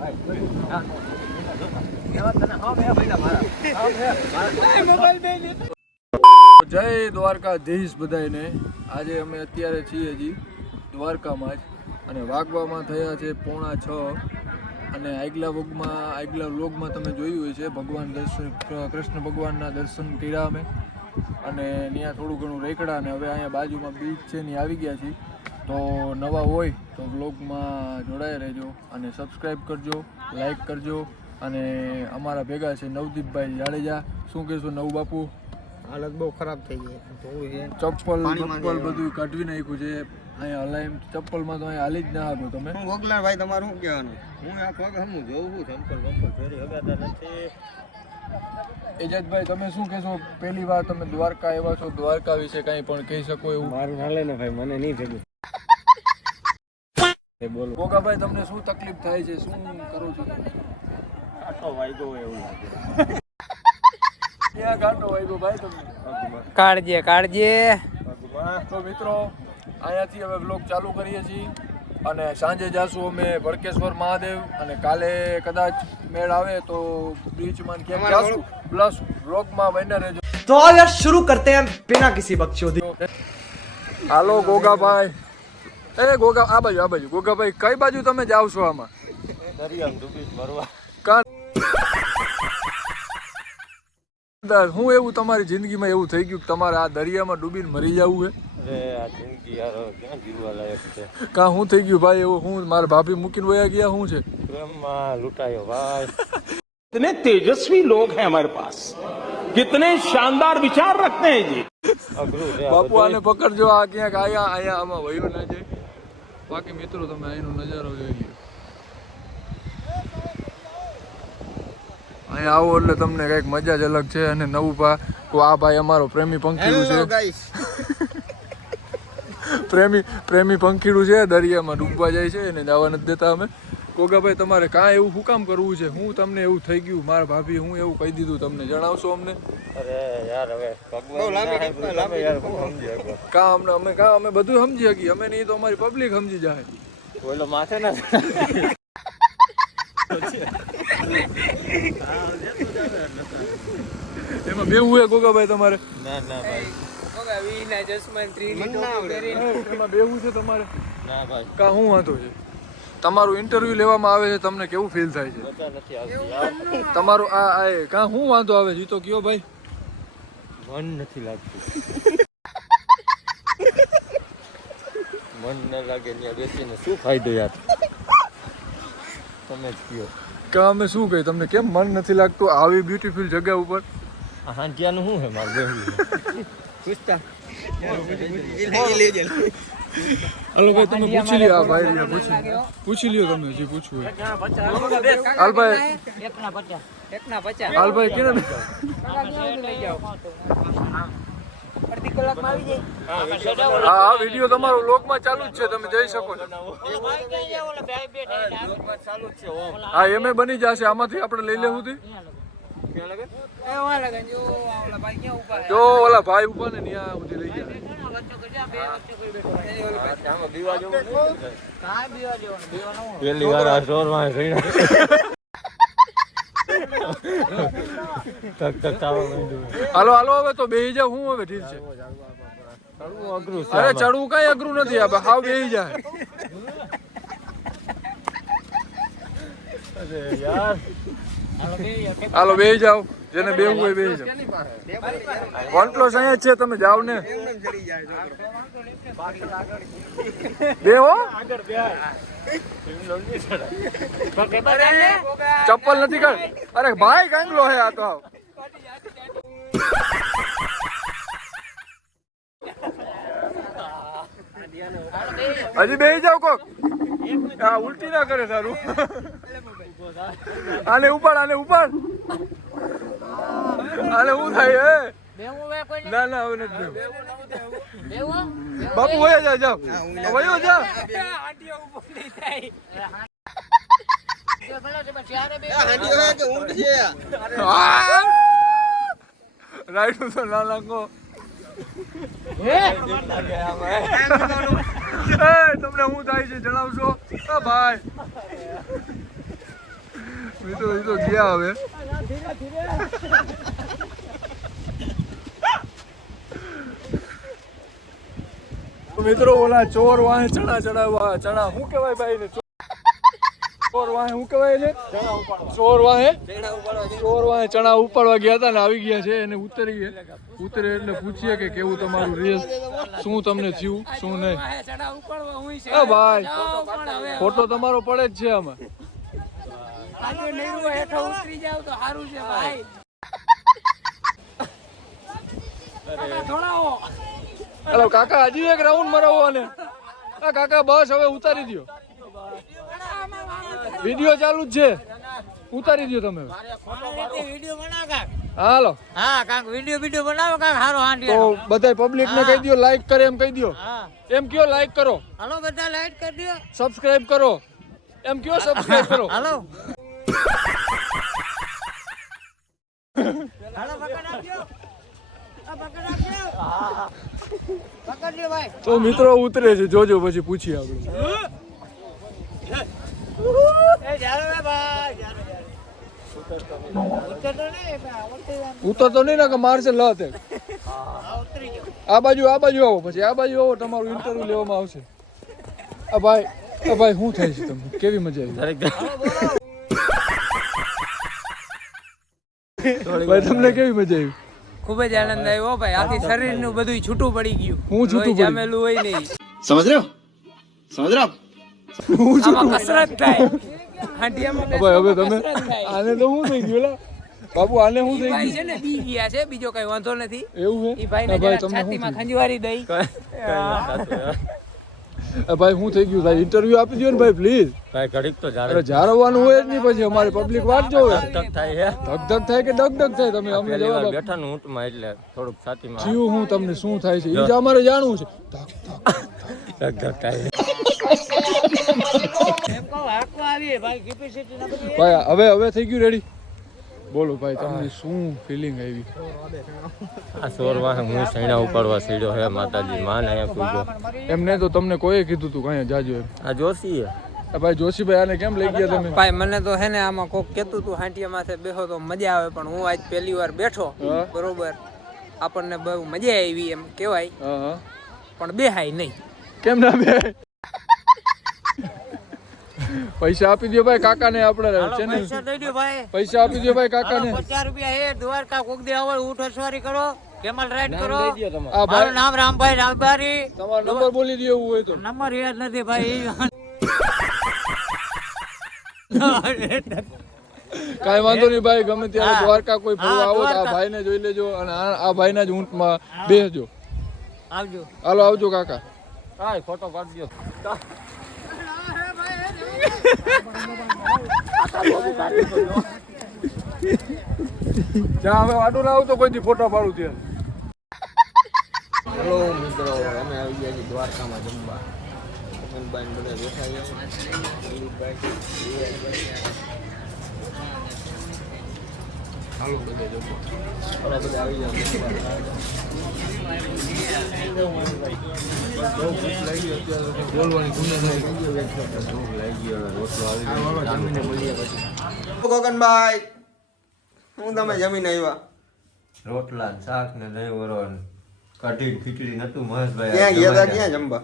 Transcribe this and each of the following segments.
જય દ્વારકાધીશ બધાને. આજે અમે અત્યારે છીએ હજી દ્વારકામાં જ અને વાગવામાં થયા છે 5:30 અને આગલા વ્લોગમાં તમે જોયું હોય છે ભગવાન કૃષ્ણ ભગવાનના દર્શન કર્યા અમે અને ત્યાં થોડું ઘણું રેકડા અને હવે અહીંયા બાજુમાં બીચ છે ત્યાં આવી ગયા છીએ. તો નવા હોય તો વ્લોગમાં જોડાઈ રહેજો અને સબસ્ક્રાઈબ કરજો, લાઈક કરજો. અને અમારા ભેગા છે નવદીપભાઈ જાડેજા. શું કહેશો નવ બાપુ? હાલત બહુ ખરાબ થઈ ગઈ. ચપ્પલ બધું કાઢવી નાખ્યું છે અહીંયા હલાય. ચપ્પલમાં તો અહીંયા હાલી જ ના શકો તમે. વગલા ભાઈ તમારું શું કહેવાનું? હું આ પગ હમું જોઉં છું, ચંપલ ફેરી હગાતા નથી. એજાજભાઈ તમે શું કહેશો? પહેલી વાર તમે દ્વારકા આવ્યા છો, દ્વારકા વિશે કાંઈ પણ કહી શકો એવું? મારું હાલે ને ભાઈ, મને નહીં ભેગું. બોલો ગોગાભાઈ, તમને શું તકલીફ થાય છે? શું કરો છો તમે? આટલો વાગ્યો એવું લાગે. ક્યાં ઘાટો વાગ્યો ભાઈ તમને? કાળજે તો મિત્રો અહીંયાથી હવે વ્લોગ ચાલુ કરીએ છીએ અને સાંજે જાશું અમે ભડકેશ્વર મહાદેવ અને કાલે કદાચ મેળ આવે તો બીચમાં ક્યાંક જાશું. પ્લસ વ્લોગમાં બને રહેજો. तो आओ यार शुरू करते हैं बिना किसी बकचोदी. હાલો ગોગાભાઈ. એ ગોગા આ બાજુ ગોગાભાઈ, કઈ બાજુ તમે જાવ છો આમાં? દરિયામાં ડૂબી મરવા. હું એવું તમારી જિંદગીમાં એવું થઈ ગયું કે તમારે આ દરિયામાં ડૂબીને મરી જવું છે? અરે આ જિંદગી યાર ક્યાં જીવવા લાયક છે? કાં હું થઈ ગયું ભાઈ એવું? હું મારા ભાભી મૂકીને વયા ગયા? શું છે? પ્રેમમાં લૂંટાયો ભાઈ. कितने तेजस्वी लोग हैं हमारे पास, कितने शानदार विचार रखते हैं जी. અઘરું છે બાપુ આને પકડજો. આ ક્યાંક અહીંયા આમાં વયું ના જાય. બાકી મિત્રો તમે અહીંનો નજારો જોઈ લો. અહીંયા આવો એટલે તમને કંઈક મજા જ અલગ છે. અને નવું આ ભાઈ અમારો પ્રેમી પંખીડું છે. પ્રેમી પંખીડું છે, દરિયામાં ડૂબવા જાય છે એને જવા નથી દેતા અમે. ગોગાભાઈ, તમારે કાં એવું શું કામ કરવું છે? હું તમને એવું થઈ ગયું? મારા ભાભી હું એવું કહી દીધું તમને? જણાવશો અમને? અરે યાર હવે ભગવાન અમે બધું સમજી શકીએ. અમે નહીં તો અમારી પબ્લિક સમજી જાય. બોલો માથે ના એમાં બેવું હે ગોગાભાઈ તમારે? ના ભાઈ, એમાં બેવું છે તમારે? ના ભાઈ. કાં શું વાંધો છે? તમારું ઇન્ટરવ્યુ લેવામાં આવે છે, તમને કેવું ફીલ થાય છે? મજા નથી આવતી યાર. તમારું કાં શું વાંધો આવે છે? તો કયો ભાઈ. મન નથી લાગતું. મન ન લાગે ત્યાં બેસીને શું ફાયદો યાર? તમે જ કયો. કાં અમે શું કહીએ તમને? કેમ મન નથી લાગતું આવી બ્યુટીફુલ જગ્યા ઉપર? હા ત્યાંનું શું હે મારું બેહું? પૂછતા હાલો ભાઈ, તમે પૂછી લ્યો. આ ભાઈ પૂછી લ્યો તમે જે પૂછવું હોય. હાલભાઈ કેને હા વિડીયો તમારો વ્લોગમાં ચાલુ જ છે, તમે જઈ શકો છો. હા એમે બની જશે. આમાંથી આપણે લઈ લેવું હતી. જો ઓલા ભાઈ ઉભા ને ત્યાં સુધી લઈ જાય. પેલી વાર આ સ્ટોરમાં ગઈ હાલો હવે તો બેહી જાવ. હું હવે ઠીક છે. અઘરું છે. અરે ચડવું કઈ અઘરું નથી. આ હાવ બેહી જાય. અરે યાર હાલો બેહી જાવ. જેને બેહવું હોય બેહી જાવ. OnePlus અહીંયા જ છે, તમે જાવ ને. બેહો. ચપ્પલ નથી કાઢ. અરે ભાઈ કાંગલો હે આ તો. હજી બેહી જાવ કોક. હા ઉલટી ના કરે સારું. આને ઉપાડ. આને શું થાય હે? ના હવે નથી બેહવું. બાપુ વયો જાવ. વયો જા. રાઈટ તો ના લાગો. તમને શું થાય છે જણાવશો? ભાઈ મિત્રો એ તો ગયા હવે. મિત્રો ઓલા ચોર વાહે ચણા ચડાવવા ચણા શું કહેવાય ભાઈ ને ચોર વાહે શું કહેવાય ને ચોર વાહે ચણા ઉપાડવા ગયા હતા ને આવી ગયા છે એને ઉતરે એટલે પૂછીએ કે કેવું તમારું રેસ શું તમને થયું શું નહીં. હા ભાઈ ફોટો તમારો પડે જ છે આમાં. હેલો કાકા હજી એક રાઉન્ડ મરાવો અને હા કાકા બસ હવે ઉતારી દો. વિડિયો ચાલુ જ છે ઉતારી દો તમે. હાલો હા કાંક વિડિયો બનાવો કાંક હારો હાંડી તો બધા પબ્લિક ને કહી દો લાઈક કરે એમ કહી દો. એમ કયો લાઈક કરો. હાલો બધા લાઈક કરી દો. સબસ્ક્રાઇબ કરો એમ કયો સબસ્ક્રાઇબ કરો. હાલો હાલો પકડ આપજો. પકડ આપજો. પકડ લ્યો ભાઈ. તો મિત્રો ઉતરે છે જોજો પછી પૂછીએ આપણે. એ જારો રે ભાઈ જારો જારો. ઉતરતો નહીં ને કે મારશે લત. ઉતરી જાઓ. આ બાજુ આવો પછી આ બાજુ આવો તમારું ઇન્ટરવ્યુ લેવામાં આવશે. આ ભાઈ શું થાય છે તમને કેવી મજા આવી ભાઈ તમને કેવી મજા આવી. ખૂબ જ આનંદ આવ્યો ભાઈ આખી શરીરનું બધું છૂટું પડી ગયું. હું છૂટું પડી જામેલું હોય નહીં. સમજ રહ્યો આમાં કસરત થાય. હાંડિયામાં ભાઈ હવે તમે કસરત થાય. આને તો શું થઈ ગયું લા? બાબુ આને શું થઈ ભાઈ ગયું છે ને બી ગયા છે બીજો કઈ વાંધો નથી. એવું ઈ છે ભાઈને ભાઈ જરાક તમને શું છાતીમાં થયું? ખંજવારી દઈ. ભાઈ શું થઈ ગયું ભાઈ ઇન્ટરવ્યુ આપી દો ને ભાઈ પ્લીઝ. ભાઈ ઘડીક તો અરે જારવવાનું હોય જ નહીં પછી અમારી પબ્લિક વાટ જોવે. થાય ધક થાય કે ડગ થાય તમે અમને જવાબ આપો. બેઠા નું ઊંટમાં એટલે થોડુંક છાતીમાં જીવ હું તમને શું થાય છે એ જ અમારે જાણવું છે. ધક થાય. એમ કહો હાકવા આવીએ ભાઈ કેપેસિટી ના બધી. ભાઈ હવે થઈ ગયું રેડી. બોલો ભાઈ તમને શું ફિલિંગ આવી. આ સોરવા હું સૈણા ઉપાડવા સીડ્યો હે માતાજી માન આયા પૂજો. એમને તો તમને કોઈએ કીધું તું કઈ જાજો એમ. આ જોશી હે ભાઈ જોશીભાઈ આને કેમ લઈ ગયા તમે. ભાઈ મને તો હે ને આમાં કોક કેતું તું હાંટિયા માથે બેહો તો મજા આવે પણ હું આજ પહેલી વાર બેઠો હા. બરોબર આપણને બહુ મજા આવી એમ કહેવાય હા પણ બેહાય નહીં. કેમ ના બે પૈસા આપી દો ભાઈ કાકાને આપણે ચેનલ પૈસા દઈ દો ભાઈ. પૈસા આપી દો ભાઈ કાકાને. 50 રૂપિયા હે દ્વારકા કોક દે આવડ ઊંટ સવારી કરો કેમલ રાઈડ કરો. આ મારું ભાઈ નામ રામભાઈ રામબારી. તમારો નંબર બોલી દો એવું હોય તો. નંબર યાદ નથી ભાઈ. કાંઈ વાંધો નહીં ભાઈ ગમે ત્યારે હા. દ્વારકા કોઈ ફરવા હા, આવો તો આ દ્વારકા. ભાઈને જોઈ લેજો અને આ ભાઈના જ ઊંટમાં બેસજો. આવજો. હાલો આવજો કાકા. હા ફોટો પાડી દો. જ્યાં હવે વાટું ના આવતો કોઈ દી ફોટો પાડું ત્યાં. હેલો મિત્રો અમે આવી ગયા છીએ દ્વારકામાં જમવા. બધા બેઠા હાલો બધા જમો. બધા આવી ગયા. બોલવાની ગુને ગગનભાઈ હું તમે જમીન આવ્યા? રોટલા શાક ને દહીં વરો કઢી ખીચડી નતું મહેશભાઈ ક્યાં ગયા હતા? ક્યાં જમવા?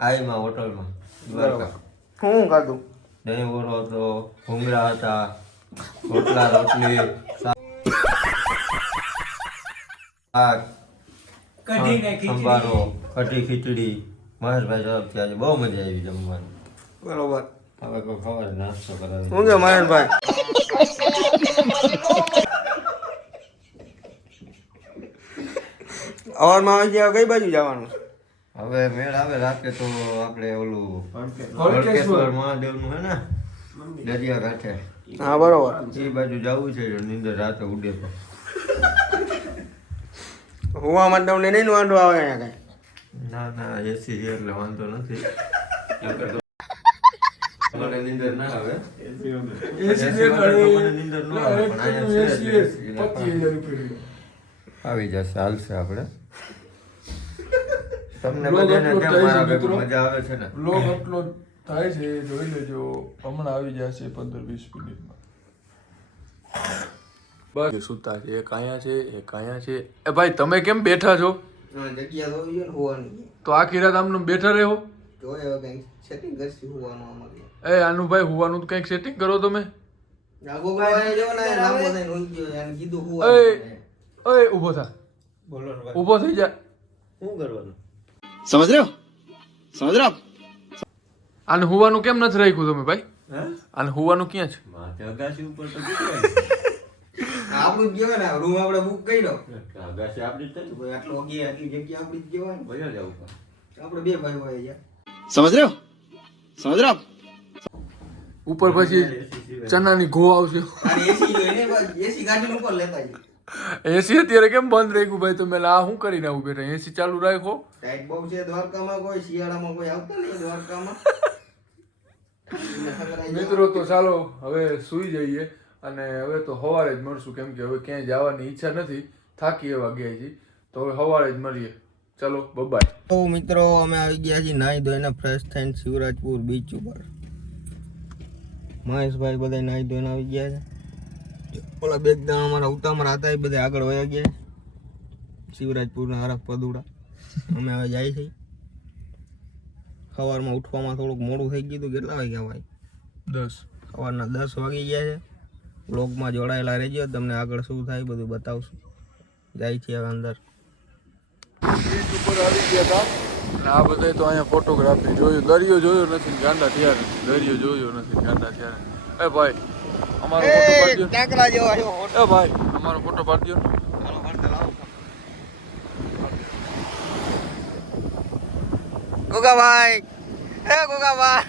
આઈમાં હોટલમાં દ્વારકા. શું ખાધું? દહીં વરો હતો, ભૂંગળા હતા, રોટલા રોટલી શાક સંભારો કઢી ખીચડી મહેશભાઈ તરફથી આજે બહુ મજા આવી જમવાની. બરોબર. હવે કોઈ ખબર નાસ્તો કરાવી. શું કે મહેશભાઈ? અવારમાં આવી ગયા કઈ બાજુ જવાનું? હવે મેળ આવે રાતે તો આપણે ઓલું હરકેશ્વર મહાદેવનું હે ને દરિયા કાંઠે. હા બરોબર. એ બાજુ જવું છે નીંદર રાતે ઉડે તો. હુવા મંડપ ને નહીં વાંધો આવે અહીંયા કઈ? ના ના એસી છે એટલે વાંધો નથી. મને નીંદર ના આવે. નીંદર ન આવે પણ અહીંયા આવી જશે હાલશે આપણે. તમને બધાને કેમ મારા ભેગું મજા આવે છે ને? બ્લોગ અપલોડ થાય છે જોઈ લેજો હમણાં આવી જશે 15-20 મિનિટમાં. બસ સુતા છે, એક અહીંયા છે, એક અહીંયા છે. એ ભાઈ તમે કેમ બેઠા છો? જગ્યા તો જોઈએ ને હોવાની. તો આખી રાત આમને બેઠા રહો? જોઈએ હવે કંઈક સેટિંગ કરશું હોવાનું અમારે. એ આનું ભાઈ હોવાનું તો કંઈક સેટિંગ કરો તમે. એ ઊભો થા, ઊભો થઈ જા. શું કરવાનું? समझ रहे हो समझ रहे हो आप આને હોવાનું કેમ નથી રાખ્યું તમે ભાઈ? હે? આને હોવાનું ક્યાં છે? માથે અગાસી ઉપર તો કેટલાય. આપણું જ કહેવાય ને, રૂમ આપણે બુક કર્યો. અગાસી આપણી જ થાય ને, આટલો વાગ્યે આટલી જગ્યા આપણી જ કહેવાય ને. ભલે જવું આપણે બે ભાઈ હોય યાર. समझ रहे हो समझ रहे हो आप ઉપર પછી ચનાની ઘો આવશે. અને એસી જોઈને એસી ગાડી ઉપર લેતા જઈએ. એસી અત્યારે કેમ બંધ રાખ્યું ભાઈ તમે? આ શું કરીને આવું બેઠા? એસી ચાલુ રાખો. ટાઈટ બહુ છે દ્વારકામાં, કોઈ શિયાળામાં કોઈ આવતા નહીં દ્વારકામાં. મિત્રો તો ચાલો હવે સૂઈ જઈએ અને હવે તો સવારે જ મળશું, કેમ કે હવે ક્યાંય જવાની ઈચ્છા નથી, થાકી એવા ગયા છીએ. તો હવે સવારે જ મળીએ. ચલો બાય. તો મિત્રો અમે આવી ગયા છીએ નાહી ધોઈને ફ્રેશ થઈને શિવરાજપુર બીચ ઉપર. મહેશભાઈ બધા નાહી ધોઈને આવી ગયા છે. ઓલા બે દાણા અમારા ઉતામળ હતા એ બધા આગળ વયા ગયા શિવરાજપુરના હરખ પદુડા. અમે હવે જાય છે. સવારમાં ઉઠવામાં થોડુંક મોડું થઈ ગયું હતું. કેટલા વાગ્યા ભાઈ? 10. સવારના 10 વાગી ગયા છે. બ્લોગમાં જોડાયેલા રહેજો, તમને આગળ શું થાય બધું બતાવશું. જાય છે હવે અંદર. બીચ ઉપર આવી ગયા હતા અને આ બધા તો અહીંયા ફોટોગ્રાફી જોયું. દરિયો જોયો નથી ગાંડા થયા. દરિયો જોયો નથી ગાંડા થયા. એ ભાઈ અમારો ફોટો પાડી દો. કાંકરા જેવો આવ્યો. એ ભાઈ અમારો ફોટો પાડી દો. ગોગાભાઈ, હે ગોગાભાઈ.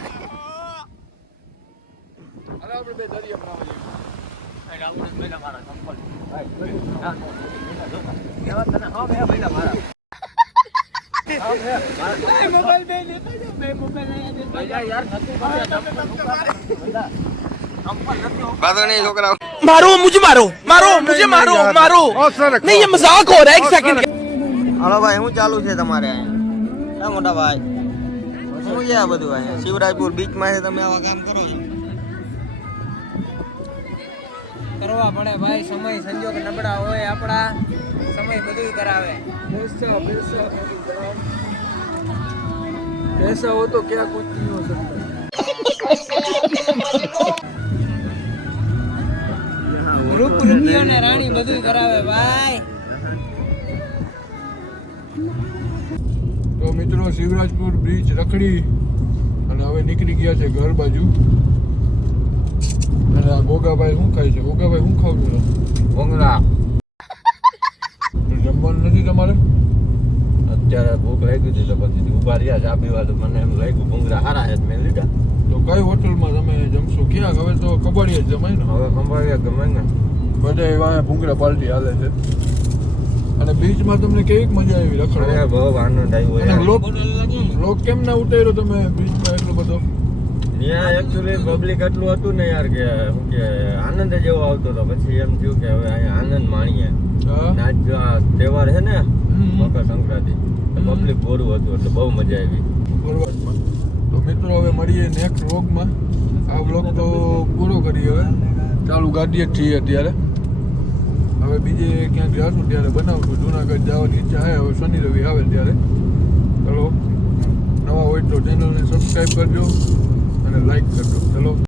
અરે આપણે બે દરિયામાં આવીએ. વાંધો નહીં છોકરા. मारो मुझे मारो मारो मुझे मारो मारो नहीं ये मजाक हो रहा है एक सेकंड હાલો ભાઈ, શું ચાલુ છે તમારે અહીંયા? હે મોટા ભાઈ, શું છે આ બધું અહીંયા શિવરાજપુર બીચમાં છે? તમે આવા કામ કરો છો? કરવા પડે ભાઈ, સમય સંજોગ નબળા હોય આપણા, સમય બધું કરાવે. પૈસા હો તો ક્યાં કુછ નહીં હો सकता. રૂપિયો ને રાણી બધું કરાવે ભાઈ. તો મિત્રો શિવરાજપુર બીચ રખડી અને હવે નીકળી ગયા છે ઘર બાજુ. અને આ ગોગાભાઈ શું ખાય છે? ગોગાભાઈ શું ખાવ છો? ભોંગરા. જમવાનું નથી તમારે? અત્યારે ભૂખ લાગી હતી તો પછી ઉભા રહ્યા ચા પીવા, તો મને એમ લાગ્યું ભૂંગરા સારા છે, મેં લીધા. તો કઈ હોટલમાં તમે જમશો? ક્યાં? હવે તો કબાડીએ જ જમાય ને. હવે સંભાળ્યા ગમે ને. બધા એવા ભૂંગરા પાર્ટી હાલે છે. અને બીચમાં તમને કેવી મજા આવી રખડવા? બહુ આનંદ આવ્યો અને યાર. લોક કેમ ના ઉતાર્યો તમે બીચમાં એટલો બધો? ત્યાં એકચ્યુઅલી પબ્લિક એટલું હતું ને યાર કે શું કે આનંદ જેવો આવતો હતો. પછી એમ થયું કે હવે અહીંયા આનંદ માણીએ. હા? આજ જો આ તહેવાર છે ને મકર સંક્રાંતિ, પબ્લિક બોરું હતું એટલે બહુ મજા આવી. બરોબરમાં. તો મિત્રો હવે મળીએ નેક્સ્ટ વ્લોગમાં. આ વ્લોગ તો પૂરો કરીએ હવે. ચાલુ ગાડીએ જ છીએ અત્યારે. હવે બીજે ક્યાંક જશું ત્યારે બનાવશું. જુનાગઢ જવાની ઈચ્છા છે હવે, શનિ રવિ આવે ત્યારે. ચલો, નવા હોય તો ચેનલને સબસ્ક્રાઈબ કરજો અને લાઈક કરજો. ચલો.